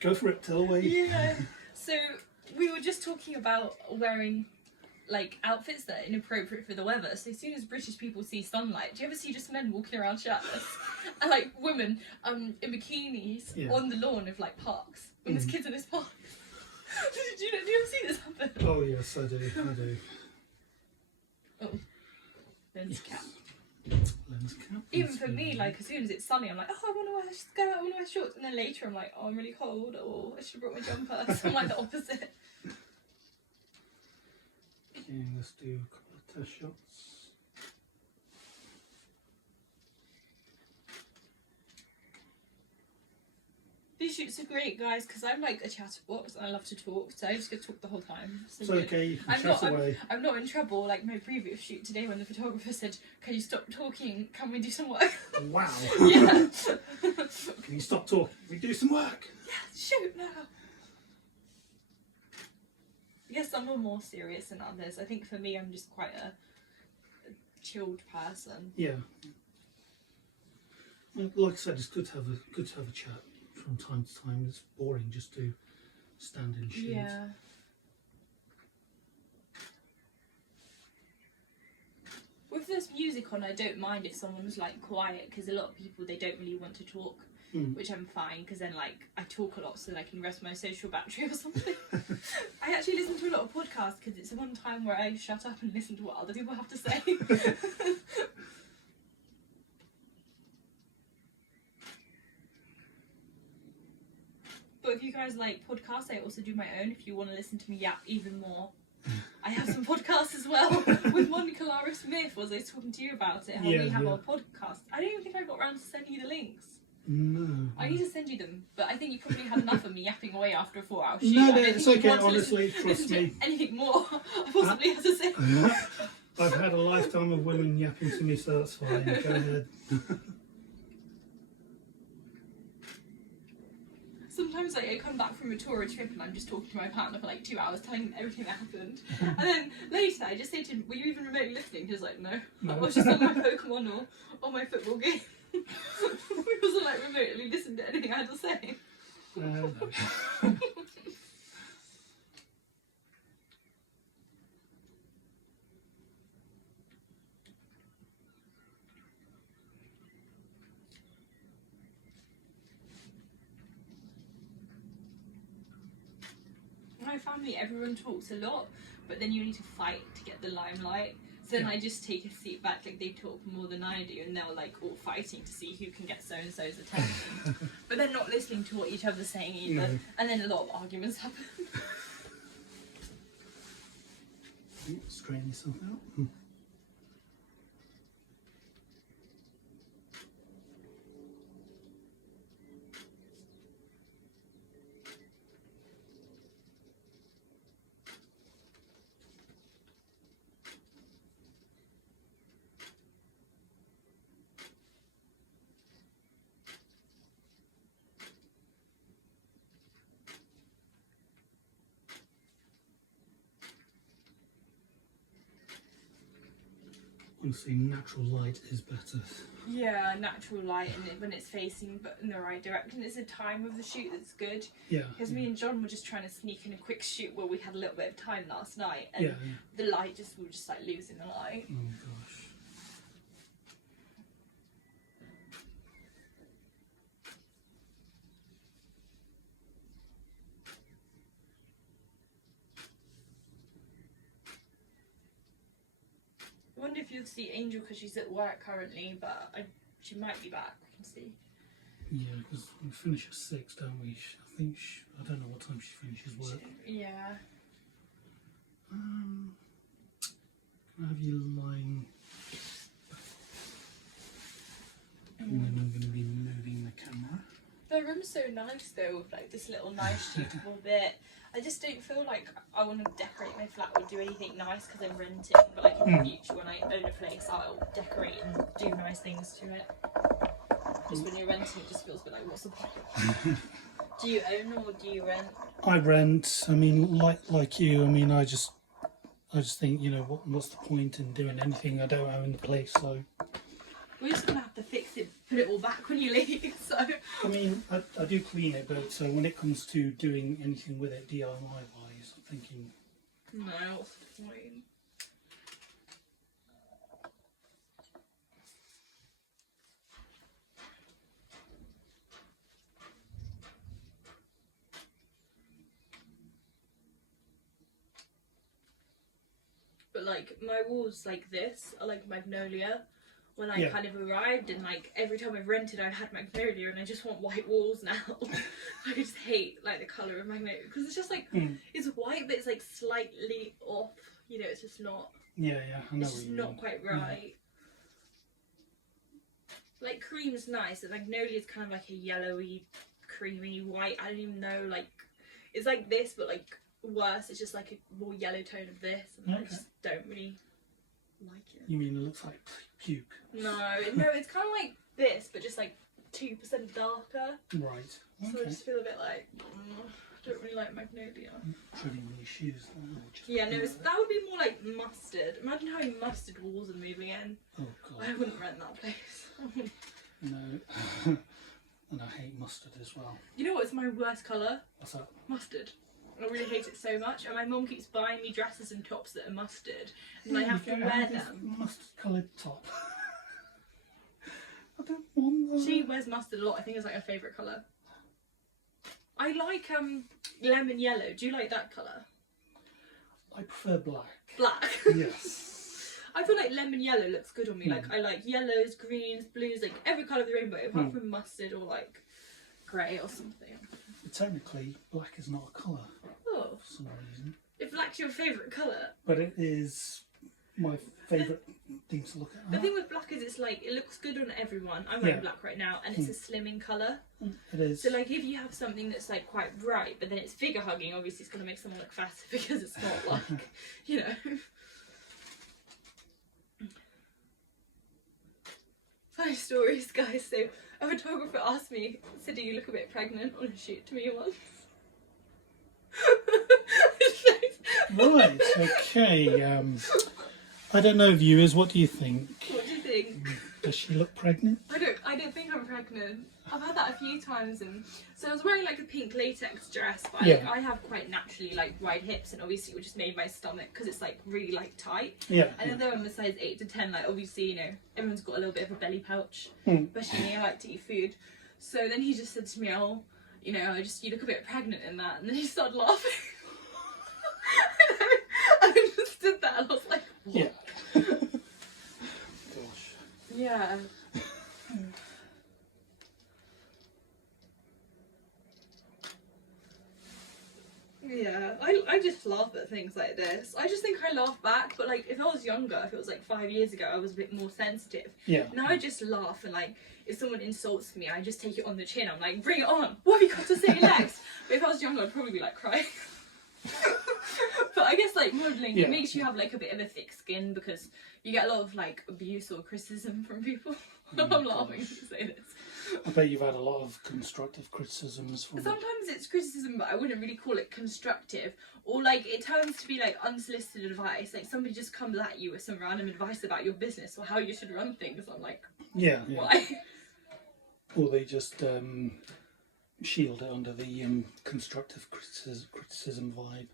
Go for it, Tilway. Yeah. So we were just talking about wearing like outfits that are inappropriate for the weather. So as soon as British people see sunlight, do you ever see just men walking around shirtless and like women in bikinis on the lawn of like parks when there's kids in this park? do you ever see this happen? Oh yes, I do. Oh, lens cap. Lens cap. Even for me, like as soon as it's sunny, I'm like, oh, I want to wear skirt, I want to wear shorts, and then later I'm like, oh, I'm really cold, or I should have brought my jumper. So I'm like the opposite. Okay, let's do a couple of test shots. These shoots are great, guys, because I'm like a chatterbox and I love to talk, so I just get to talk the whole time. So it's okay, you can chat away. I'm not in trouble like my previous shoot today when the photographer said, can you stop talking, can we do some work? Wow. Yeah. Can you stop talking? Can we do some work? Yeah, shoot now. I guess some are more serious than others. I think for me, I'm just quite a chilled person. Yeah. Well, like I said, it's good to have a chat from time to time. It's boring just to stand and shoot. Yeah. With this music on, I don't mind if someone's like quiet, because a lot of people, they don't really want to talk, which I'm fine, because then like I talk a lot so that I can rest my social battery or something. I actually listen to a lot of podcasts because it's the one time where I shut up and listen to what other people have to say. But if you guys like podcasts, I also do my own if you want to listen to me yap even more. I have some podcasts as well with Monica Lara Smith, was I talking to you about it, how we have our podcast. I don't even think I got around to sending you the links. No. I need to send you them, but I think you probably had enough of me yapping away after a 4-hour shoot. No, it's okay, honestly, trust me. Anything more, I possibly have to say. I've had a lifetime of women yapping to me, so that's fine. Go ahead. Sometimes like, I come back from a tour or trip and I'm just talking to my partner for like 2 hours, telling him everything that happened. And then later I just say to him, were you even remotely listening? He's like, no. I was just on my Pokemon or my football game. We wasn't like remotely listening to anything I had to say. No. In my family, everyone talks a lot, but then you need to fight to get the limelight. So then I just take a seat back, like they talk more than I do, and they're like all fighting to see who can get so-and-so's attention. But they're not listening to what each other's saying either, and then a lot of arguments happen. Straighten yourself out. Honestly, natural light is better. Yeah, natural light, and when it's facing but in the right direction. It's a time of the shoot that's good. Yeah. Because me and John were just trying to sneak in a quick shoot where we had a little bit of time last night, and the light we were just like losing the light. Oh gosh. I wonder if you'll see Angel because she's at work currently, but she might be back. We can see. Yeah, because we finish at 6, don't we? I think I don't know what time she finishes work. Yeah. Can I have you lying? And then I'm going to be moving the camera. The room's so nice though, with like this little nice shootable bit. I just don't feel like I want to decorate my flat or do anything nice because I'm renting, but like in the future when I own a place I'll decorate and do nice things to it. Just when you're renting it just feels a bit like, what's the point? Do you own or do you rent? I rent. I mean, like you, I mean, I just think, you know, what's the point in doing anything? I don't own the place, so... We're just going to have to fix it put it all back when you leave. So I mean, I do clean it, but when it comes to doing anything with it DIY wise, I'm thinking, no, what's the point? But like my walls like this are like magnolia. When I kind of arrived, and like every time I've rented, I've had magnolia, and I just want white walls now. I just hate like the colour of magnolia because it's just like it's white, but it's like slightly off. You know, it's just not. Yeah, I know. It's just not quite right. Like cream's nice, but magnolia is kind of like a yellowy, creamy white. I don't even know. Like it's like this, but like worse. It's just like a more yellow tone of this, and I just don't really like it. You mean it looks like puke? No, it's kind of like this, but just like 2% darker. Right. Okay. So I just feel a bit like I don't really like magnolia. Treading on your shoes. Yeah, no, that would be more like mustard. Imagine having mustard walls and moving in. Oh god. I wouldn't rent that place. No. And I hate mustard as well. You know what's my worst colour? What's that? Mustard. I really hate it so much, and my mum keeps buying me dresses and tops that are mustard, and I have to wear them. Mustard coloured top. I don't want that. She wears mustard a lot. I think it's like her favourite colour. I like lemon yellow. Do you like that colour? I prefer black. Black. Yes. I feel like lemon yellow looks good on me. Like I like yellows, greens, blues, like every colour of the rainbow, apart from mustard or like grey or something. Technically, black is not a colour Oh. for some reason. If black's your favourite colour. But it is my favourite thing to look at. The thing with black is it's like, it looks good on everyone. I'm wearing black right now, and it's a slimming colour. It is. So like if you have something that's like quite bright, but then it's figure hugging, obviously it's going to make someone look fatter because it's not like, you know. Funny stories, guys. So a photographer asked me, said, "Do you look a bit pregnant on a shoot to me once?" Right, okay. I don't know, viewers, what do you think? What do you think? Does she look pregnant? I don't think I'm pregnant. I've had that a few times, and so I was wearing like a pink latex dress, but I have quite naturally like wide hips, and obviously it just made my stomach, because it's like really like tight. Yeah. And although I'm a size 8 to 10, like obviously, you know, everyone's got a little bit of a belly pouch, especially me. I like to eat food. So then he just said to me, "Oh, you know, you look a bit pregnant in that," and then he started laughing. I just did that, and I was like, what? Yeah. Gosh. Yeah. Yeah, I just laugh at things like this. I just think I laugh back, but like if I was younger, if it was like 5 years ago, I was a bit more sensitive. Yeah. Now I just laugh, and like if someone insults me, I just take it on the chin. I'm like, bring it on. What have you got to say next? But if I was younger, I'd probably be like crying. But I guess like modelling, it makes you have like a bit of a thick skin, because you get a lot of like abuse or criticism from people. I'm laughing to say this. I bet you've had a lot of constructive criticisms from Sometimes it's criticism, but I wouldn't really call it constructive. Or like it turns to be like unsolicited advice. Like somebody just comes at you with some random advice about your business or how you should run things. I'm like, why? Or they just shield it under the constructive criticism vibe.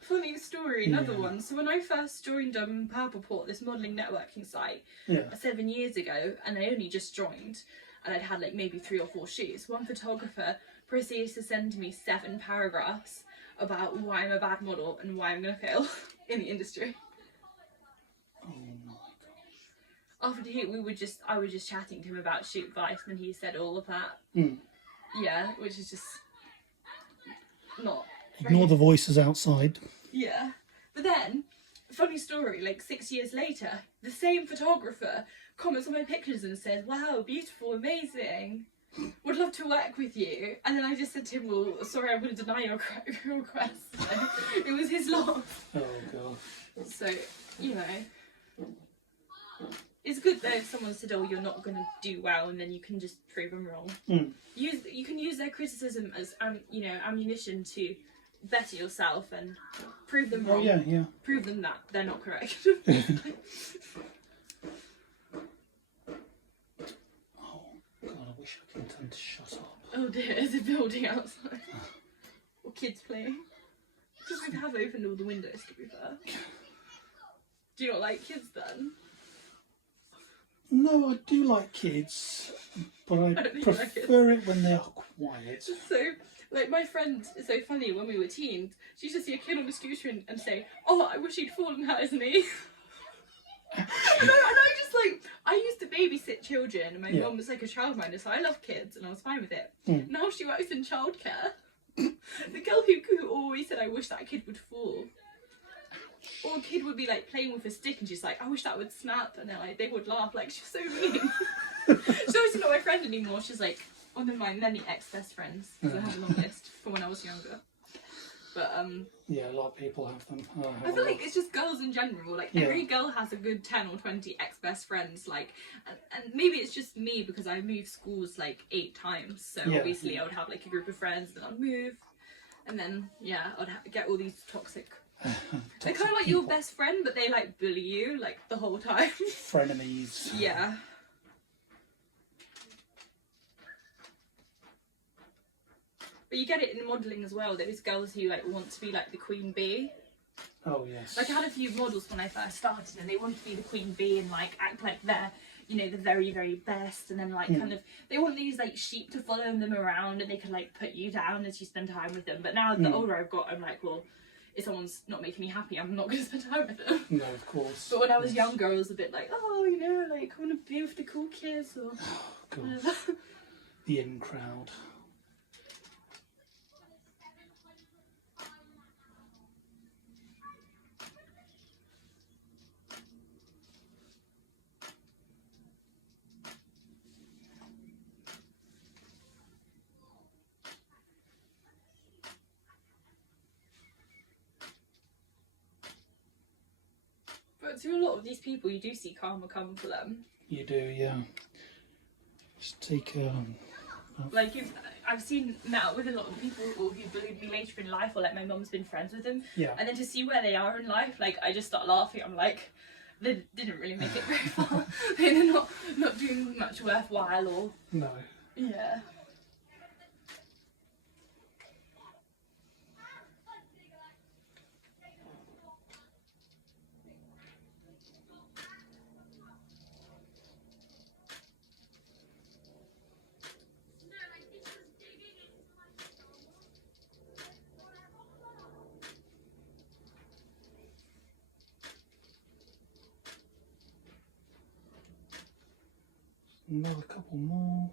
Funny story, another one. So when I first joined Purpleport, this modelling networking site, 7 years ago, and I only just joined, and I'd had like maybe 3 or 4 shoots, one photographer proceeded to send me 7 paragraphs about why I'm a bad model and why I'm going to fail in the industry. Oh my gosh. After I was just chatting to him about shoot advice, and he said all of that. Yeah, which is just not... Ignore the voices outside. Yeah. But then, funny story, like 6 years later, the same photographer comments on my pictures and says, "Wow, beautiful, amazing. Would love to work with you." And then I just said to him, "Well, sorry, I'm going to deny your request." So it was his loss. Oh gosh. So, you know. It's good though if someone said, "Oh, you're not going to do well," and then you can just prove them wrong. You can use their criticism as you know, ammunition to better yourself and prove them wrong. Oh yeah. Prove them that they're not correct. Oh wish I could tend to shut up. Oh dear, there's a building outside. Or kids playing. Just we have opened all the windows, to be fair. Do you not like kids then? No, I do like kids, but I prefer it when they are quiet. So, like, my friend is so funny. When we were teens, she used to see a kid on the scooter and say, "Oh, I wish he'd fallen out his knee." and I just like, I used to babysit children, and my mum was like a childminder, so I love kids, and I was fine with it. Now she works in childcare. The girl who always said, "I wish that kid would fall." Or a kid would be like playing with a stick and she's like, "I wish that would snap," and then like they would laugh. Like, she's so mean. She's obviously not my friend anymore. She's like one of my many ex-best friends, because I have a long list from when I was younger. But yeah, a lot of people have them. I feel like it's just girls in general. Like every girl has a good 10 or 20 ex-best friends. Like, and maybe it's just me because I moved schools like 8 times. So obviously I would have like a group of friends, then I'd move, and then I'd get all these toxic. They're kind of like your best friend, but they like bully you like the whole time. Frenemies. Yeah. But you get it in modelling as well. There's girls who like want to be like the queen bee. Oh yes. Like I had a few models when I first started, and they wanted to be the queen bee and like act like they're, you know, the very, very best, and then like kind of they want these like sheep to follow them around, and they can like put you down as you spend time with them. But now the older I've got, I'm like, well, if someone's not making me happy, I'm not going to spend time with them. No, of course. But when I was younger, I was a bit like, oh, you know, like I want to be with the cool kids or God. The in crowd. But to a lot of these people, you do see karma come for them. You do, yeah. Just take like I've met up with a lot of people who bullied me later in life, or like my mum's been friends with them. Yeah. And then to see where they are in life, like I just start laughing. I'm like, they didn't really make it very far. They're not doing much worthwhile or. No. Yeah. Another couple more.